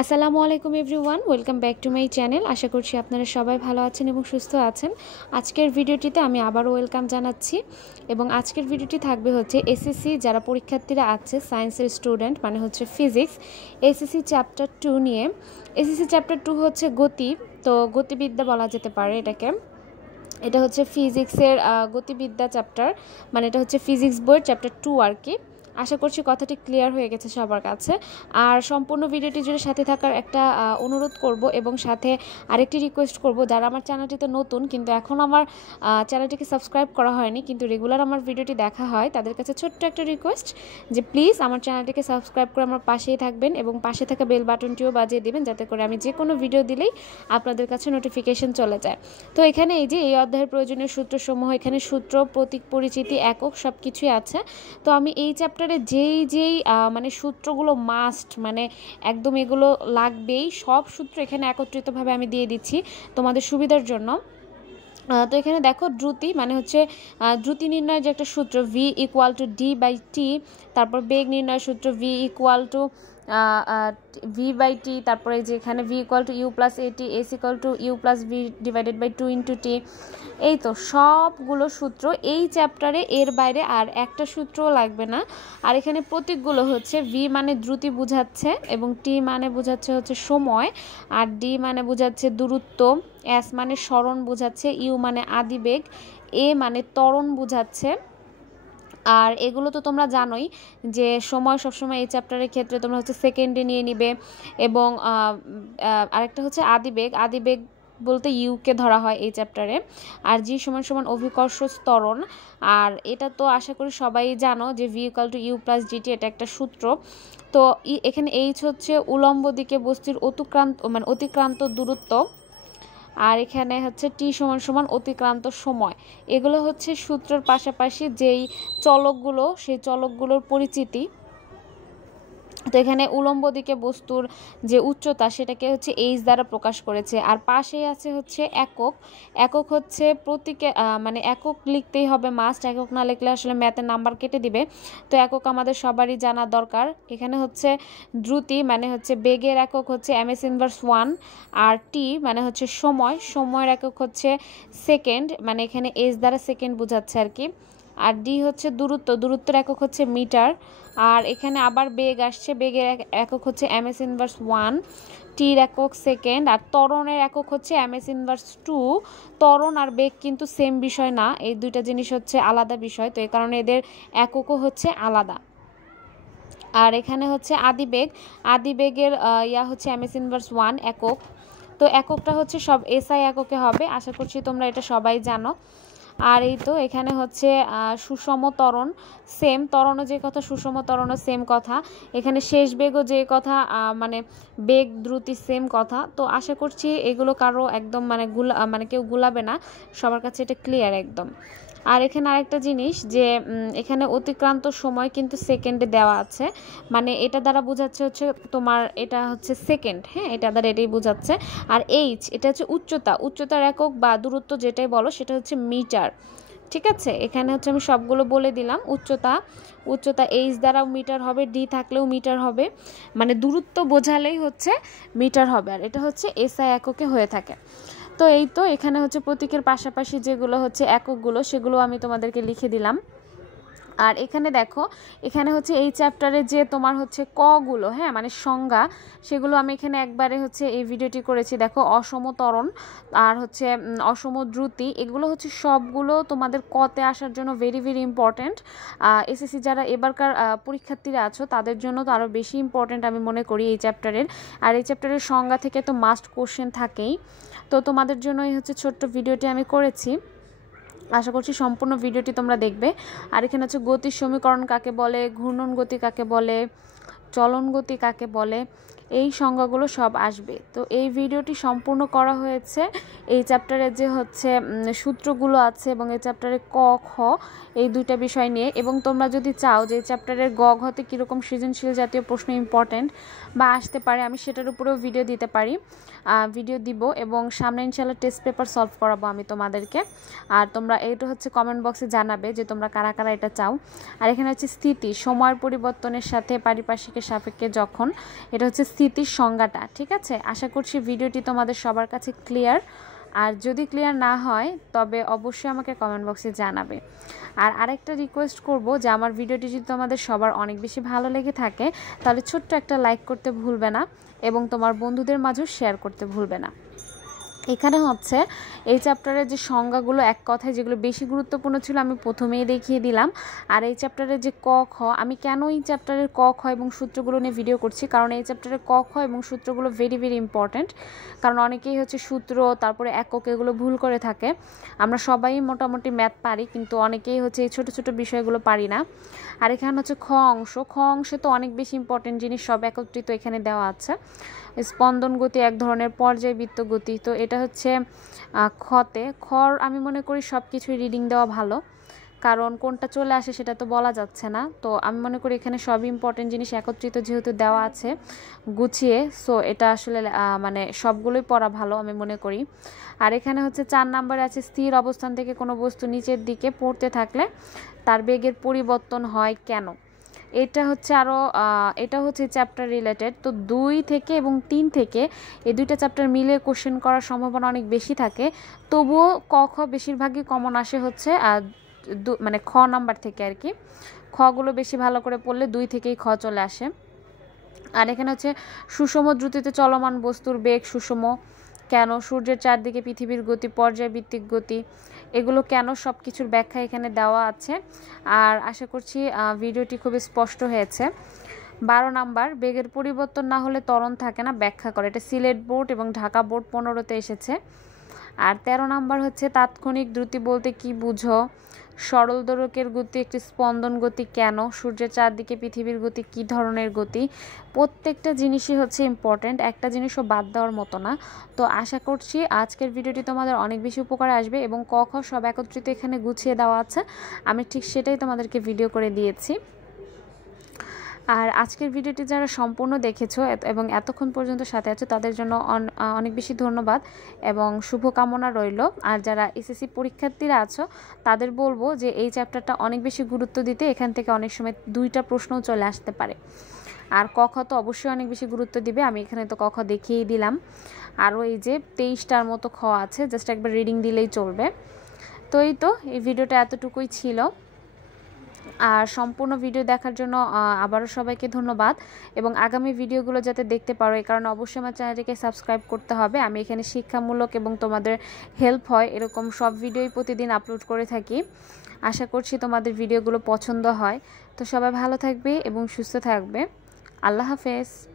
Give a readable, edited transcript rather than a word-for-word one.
আসসালামু আলাইকুম everyone, welcome back to my channel. আশা করছি আপনারা সবাই ভালো আছেন এবং সুস্থ আছেন। আজকের ভিডিওটিতে আমি আবারও ওয়েলকাম জানাচ্ছি এবং আজকের ভিডিওটি থাকবে হচ্ছে এসএসসি যারা পরীক্ষার্থীরা আছে, সায়েন্সের স্টুডেন্ট মানে হচ্ছে ফিজিক্স, এসএসসি চ্যাপ্টার 2 নিয়ে। এসএসসি চ্যাপ্টার 2 হচ্ছে গতি, তো গতিবিদ্যা বলা যেতে পারে এটাকে। এটা হচ্ছে ফিজিক্সের গতিবিদ্যা চ্যাপ্টার, মানে এটা হচ্ছে ফিজিক্স বইয়ের চ্যাপ্টার 2 আর কি। আশা করছি কথাটি ক্লিয়ার হয়ে গেছে সবার কাছে। আর সম্পূর্ণ ভিডিওটি জুড়ে সাথে থাকার একটা অনুরোধ করব এবং সাথে আরেকটি রিকোয়েস্ট করব, যারা আমার চ্যানেলটিতে নতুন কিন্তু এখন আমার চ্যানেলটিকে সাবস্ক্রাইব করা হয়নি কিন্তু রেগুলার আমার ভিডিওটি দেখা হয়, তাদের কাছে ছোট্ট একটা রিকোয়েস্ট যে প্লিজ আমার চ্যানেলটিকে সাবস্ক্রাইব করে আমার পাশেই থাকবেন এবং পাশে থাকা বেল বাটনটিও বাজিয়ে দেবেন, যাতে করে আমি যে কোনো ভিডিও দিলেই আপনাদের কাছে নোটিফিকেশন চলে যায়। তো এখানে এই যে এই অধ্যায়ের প্রয়োজনীয় সূত্রসমূহ, এখানে সূত্র, প্রতীক, পরিচিতি, একক সব কিছুই আছে। তো আমি এই চ্যাপ্টারে যেই মানে সূত্রগুলো মাস্ট, মানে একদম এগুলো লাগবেই, সব সূত্র এখানে একত্রিতভাবে আমি দিয়ে দিচ্ছি তোমাদের সুবিধার জন্য। তো এখানে দেখো দ্রুতি মানে হচ্ছে দ্রুতি নির্ণয়ের যে একটা সূত্র V equal to D by T, তারপর বেগ নির্ণয়ের সূত্র V equal to V by T, তারপরে যে এখানে V equal to U plus at, S equal to U plus V divided by 2 into T. এই তো সবগুলো সূত্র এই চ্যাপ্টারে, এর বাইরে আর একটা সূত্রও লাগবে না। আর এখানে প্রতীকগুলো হচ্ছে ভি মানে দ্রুতি বোঝাচ্ছে এবং টি মানে বোঝাচ্ছে হচ্ছে সময়, আর ডি মানে বোঝাচ্ছে দূরত্ব, এস মানে সরণ বোঝাচ্ছে, ইউ মানে আদিবেগ, এ মানে ত্বরণ বোঝাচ্ছে। আর এগুলো তো তোমরা জানোই যে সময় সবসময় এই চ্যাপ্টারের ক্ষেত্রে তোমরা হচ্ছে সেকেন্ডে নিয়ে নিবে। এবং আরেকটা হচ্ছে আদিবেগ, আদিবেগ বলতে ইউকে ধরা হয় এই চ্যাপ্টারে। আর জি সমান সমান অভিকর্ষ ত্বরণ। আর এটা তো আশা করি সবাই জানো যে V equal to U plus GT, এটা একটা সূত্র। তো এখানে এইচ হচ্ছে উলম্ব দিকে বস্তুর অতিক্রান্ত দূরত্ব, আর এখানে হচ্ছে টি সমান সমান অতিক্রান্ত সময়। এগুলো হচ্ছে সূত্রের পাশাপাশি যেই চলকগুলো, সেই চলকগুলোর পরিচিতি। তো এখানে উলম্ব দিকে বস্তুর যে উচ্চতা সেটাকে হচ্ছে এইচ দ্বারা প্রকাশ করেছে। আর পাশেই আছে হচ্ছে একক, একক হচ্ছে প্রতীকে মানে একক লিখতেই হবে মাস্ট, একক না লিখলে আসলে ম্যাথের নাম্বার কেটে দিবে। তো একক আমাদের সবারই জানা দরকার। এখানে হচ্ছে দ্রুতি মানে হচ্ছে বেগের একক হচ্ছে এমএস ইনভার্স 1, আর টি মানে হচ্ছে সময়, সময়ের একক হচ্ছে সেকেন্ড, মানে এখানে এইচ দ্বারা সেকেন্ড বোঝাচ্ছে আর কি। আর ডি হচ্ছে দূরত্ব, দূরত্বের একক হচ্ছে মিটার। আর এখানে আবার বেগ আসছে, বেগের একক হচ্ছে এমএস ইনভার্স 1, টির একক সেকেন্ড, আর ত্বরণের একক হচ্ছে এমএস ইনভার্স 2। ত্বরণ আর বেগ কিন্তু সেম বিষয় না, এই দুইটা জিনিস হচ্ছে আলাদা বিষয়, তো এই কারণে এদের এককও হচ্ছে আলাদা। আর এখানে হচ্ছে আদিবেগ, আদিবেগের হচ্ছে এমএস ইনভার্স 1 একক। তো এককটা হচ্ছে সব এসআই এককে হবে, আশা করছি তোমরা এটা সবাই জানো। আর এই তো এখানে হচ্ছে সুষম ত্বরণ, সেম ত্বরণও যে কথা সুষম ত্বরণও সেম কথা, এখানে শেষ বেগও যে কথা, মানে বেগ দ্রুতি সেম কথা। তো আশা করছি এগুলো কারো একদম মানে কেউ গুলাবে না, সবার কাছে এটা ক্লিয়ার একদম। আর এখানে আরেকটা জিনিস যে এখানে অতিক্রান্ত সময় কিন্তু সেকেন্ডে দেওয়া আছে, মানে এটা দ্বারা বোঝাচ্ছে হচ্ছে তোমার এটা হচ্ছে সেকেন্ড, হ্যাঁ এটা দ্বারা এটাই বোঝাচ্ছে। আর এইচ এটা হচ্ছে উচ্চতা, উচ্চতার একক বা দূরত্ব যেটাই বলো সেটা হচ্ছে মিটার। ঠিক আছে, এখানে হচ্ছে আমি সবগুলো বলে দিলাম। উচ্চতা এইচ দ্বারাও মিটার হবে, ডি থাকলেও মিটার হবে, মানে দূরত্ব বোঝালেই হচ্ছে মিটার হবে। আর এটা হচ্ছে এসআই এককে হয়ে থাকে। তো এই তো এখানে হচ্ছে প্রতীকের পাশাপাশি যেগুলো হচ্ছে এককগুলো সেগুলো আমি তোমাদেরকে লিখে দিলাম। আর এখানে দেখো, এখানে হচ্ছে এই চ্যাপ্টারে যে তোমার হচ্ছে কগুলো, হ্যাঁ মানে সংজ্ঞা, সেগুলো আমি এখানে একবারে হচ্ছে এই ভিডিওটি করেছি। দেখো অসম ত্বরণ আর হচ্ছে অসম দ্রুতি, এগুলো হচ্ছে সবগুলো তোমাদের কতে আসার জন্য ভেরি ভেরি ইম্পর্ট্যান্ট। এসএসসি যারা এবারকার পরীক্ষার্থীরা আছো তাদের জন্য তো আরও বেশি ইম্পর্ট্যান্ট আমি মনে করি এই চ্যাপ্টারের। আর এই চ্যাপ্টারের সংজ্ঞা থেকে তো মাস্ট কোশ্চেন থাকেই, তো তোমাদের জন্যই হচ্ছে ছোট্ট ভিডিওটি আমি করেছি। আশা করছি সম্পূর্ণ ভিডিওটি তোমরা দেখবে। আর এখানে হচ্ছে গতির সমীকরণ কাকে বলে, ঘূর্ণন গতি কাকে বলে, চলন গতি কাকে বলে, এই সংজ্ঞাগুলো সব আসবে। তো এই ভিডিওটি সম্পূর্ণ করা হয়েছে এই চ্যাপ্টারে যে হচ্ছে সূত্রগুলো আছে এবং এই চ্যাপ্টারে ক খ এই দুইটা বিষয় নিয়ে। এবং তোমরা যদি চাও যে এই চ্যাপ্টারের গ ঘতে কীরকম সৃজনশীল জাতীয় প্রশ্ন ইম্পর্ট্যান্ট, বা আসতে পারে, আমি সেটার উপরেও ভিডিও দিতে পারি, ভিডিও দিব এবং সামনে ইনশাআল্লাহ টেস্ট পেপার সলভ করাবো আমি তোমাদেরকে। আর তোমরা এইটা হচ্ছে কমেন্ট বক্সে জানাবে যে তোমরা কারা কারা এটা চাও। আর এখানে হচ্ছে স্থিতি, সময়ের পরিবর্তনের সাথে পারিপার্শ্বিকের সাপেক্ষে যখন, এটা হচ্ছে স্থিতির সংজ্ঞাটা। ঠিক আছে, আশা করছি ভিডিওটি তোমাদের সবার কাছে ক্লিয়ার। আর যদি ক্লিয়ার না হয় তবে অবশ্যই আমাকে কমেন্ট বক্সে জানাবে। আর আরেকটা রিকোয়েস্ট করব যে আমার ভিডিওটি যদি তোমাদের সবার অনেক বেশি ভালো লেগে থাকে তাহলে ছোট্ট একটা লাইক করতে ভুলবে না এবং তোমার বন্ধুদের মাঝেও শেয়ার করতে ভুলবে না। এখানে হচ্ছে এই চ্যাপ্টারের যে সংজ্ঞাগুলো এক কথায় যেগুলো বেশি গুরুত্বপূর্ণ ছিল আমি প্রথমেই দেখিয়ে দিলাম। আর এই চ্যাপ্টারের যে ক খ, আমি কেন এই চ্যাপ্টারের ক খ এবং সূত্রগুলো নিয়ে ভিডিও করছি, কারণ এই চ্যাপ্টারের ক খ এবং সূত্রগুলো ভেরি ভেরি ইম্পর্ট্যান্ট। কারণ অনেকেই হচ্ছে সূত্র তারপরে একক এগুলো ভুল করে থাকে। আমরা সবাই মোটামুটি ম্যাথ পারি, কিন্তু অনেকেই হচ্ছে এই ছোটো ছোটো বিষয়গুলো পারি না। আর এখানে হচ্ছে খ অংশ, খ অংশে তো অনেক বেশি ইম্পর্টেন্ট জিনিস সব একত্রিত এখানে দেওয়া আছে। স্পন্দন গতি এক ধরনের পর্যায়বৃত্ত গতি, তো এটা হচ্ছে খতে। খর আমি মনে করি সব কিছুই রিডিং দেওয়া ভালো, কারণ কোনটা চলে আসে সেটা তো বলা যাচ্ছে না। তো আমি মনে করি এখানে সব ইম্পর্টেন্ট জিনিস একত্রিত যেহেতু দেওয়া আছে গুছিয়ে, সো এটা আসলে মানে সবগুলোই পড়া ভালো আমি মনে করি। আর এখানে হচ্ছে 4 নম্বরে আছে স্থির অবস্থান থেকে কোনো বস্তু নিচের দিকে পড়তে থাকলে তার বেগের পরিবর্তন হয় কেন। এটা হচ্ছে চ্যাপ্টার রিলেটেড। তো 2 থেকে এবং 3 থেকে এই দুইটা চ্যাপ্টার মিলে কোশ্চেন করার সম্ভাবনা অনেক বেশি থাকে। তবুও ক খ বেশিরভাগই কমন আসে হচ্ছে মানে খ নাম্বার থেকে আর কি। খগুলো বেশি ভালো করে পড়লে 2 থেকেই খ চলে আসে। আর এখানে হচ্ছে সুষম দ্রুতিতে চলমান বস্তুর বেগ সুষম কেন, সূর্যের চারদিকে পৃথিবীর গতি, পর্যায়ভিত্তিক গতি, এগুলো কেন, সব কিছুর ব্যাখ্যা এখানে দেওয়া আছে। আর আশা করছি ভিডিওটি খুবই স্পষ্ট হয়েছে। 12 নাম্বার, বেগের পরিবর্তন না হলে ত্বরণ থাকে না, ব্যাখ্যা করে। এটা সিলেট বোর্ড এবং ঢাকা বোর্ড 15তে এসেছে। আর 13 নাম্বার হচ্ছে তাৎক্ষণিক দ্রুতি বলতে কি বুঝো, সরল দোলকের গতি একটি স্পন্দন গতি কেন, সূর্যের চারদিকে পৃথিবীর গতি কী ধরনের গতি। প্রত্যেকটা জিনিসই হচ্ছে ইম্পর্ট্যান্ট, একটা জিনিসও বাদ দেওয়ার মতো না। তো আশা করছি আজকের ভিডিওটি তোমাদের অনেক বেশি উপকারে আসবে এবং ক খ সব একত্রিত এখানে গুছিয়ে দেওয়া আছে, আমি ঠিক সেটাই তোমাদেরকে ভিডিও করে দিয়েছি। আর আজকের ভিডিওটি যারা সম্পূর্ণ দেখেছো এবং এতক্ষণ পর্যন্ত সাথে আছো তাদের জন্য অনেক বেশি ধন্যবাদ এবং শুভকামনা রইল। আর যারা এসএসসি পরীক্ষার্থীরা আছো তাদের বলবো যে এই চ্যাপ্টারটা অনেক বেশি গুরুত্ব দিতে, এখান থেকে অনেক সময় 2টা প্রশ্নও চলে আসতে পারে। আর ক খ তো অবশ্যই অনেক বেশি গুরুত্ব দিবে, আমি এখানে তো ক খ দেখিয়েই দিলাম। আরও এই যে 23টার মতো খ আছে, জাস্ট একবার রিডিং দিলেই চলবে। তো এই ভিডিওটা এতটুকুই ছিল। আর সম্পূর্ণ ভিডিও দেখার জন্য আবারও সবাইকে ধন্যবাদ এবং আগামী ভিডিওগুলো যাতে দেখতে পারো এই কারণে অবশ্যই আমার চ্যানেলটিকে সাবস্ক্রাইব করতে হবে। আমি এখানে শিক্ষামূলক এবং তোমাদের হেল্প হয় এরকম সব ভিডিওই প্রতিদিন আপলোড করে থাকি। আশা করছি তোমাদের ভিডিওগুলো পছন্দ হয়। তো সবাই ভালো থাকবে এবং সুস্থ থাকবে। আল্লাহ হাফেজ।